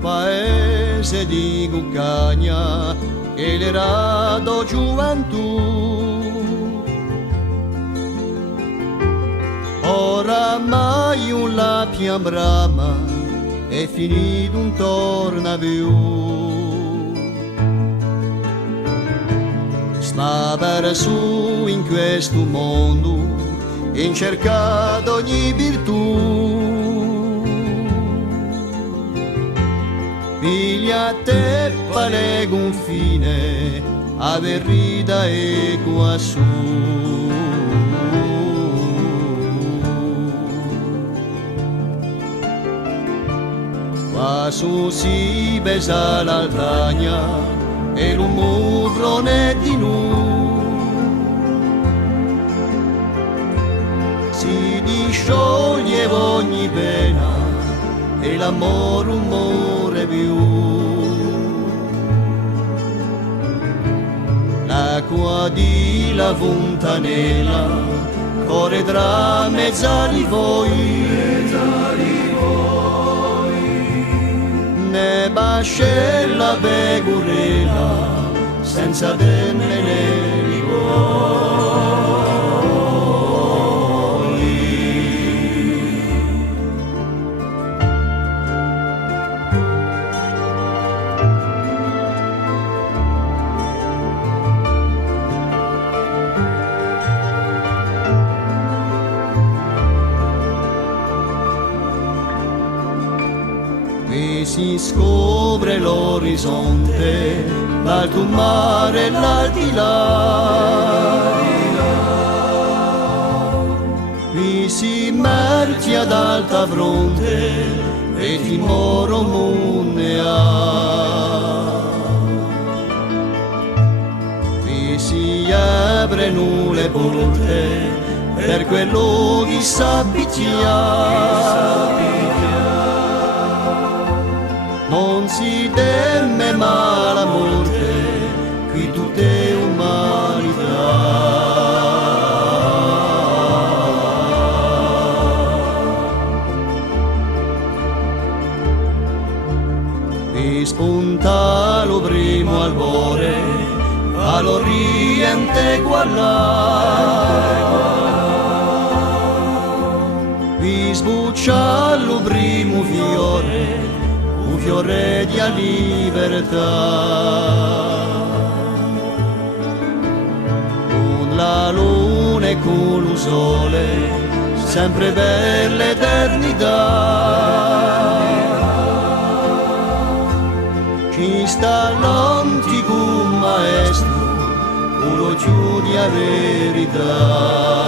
Paese di Cuccagna che l'era do gioventù, oramai un lapia brama è finito un torna più. Sta perso in questo mondo in cerca d'ogni virtù. Piglia te pale confine, a verrida e quassù. Quassù si besa l'altagna e l'umurro ne di nu. Si discioglie ogni pena e l'amore un amore più. L'acqua di la fontanella corre tra mezza di voi, ne bascella pecorella senza temmene di voi. Qui si scopre l'orizzonte, l'alto mare e l'aldilà. Qui si merge ad alta fronte e timoro monne ha. Qui si aprono le porte per quello che sa picchiare. Non si teme mai la morte, qui tutta è umanità. Qui spunta lo primo albore, all'oriente guardare. Qui sbuccia lo primo fiore, un fiore di libertà. Con la luna e con lo sole, sempre per l'eternità. Ci sta l'antico maestro, con l'occhio di verità.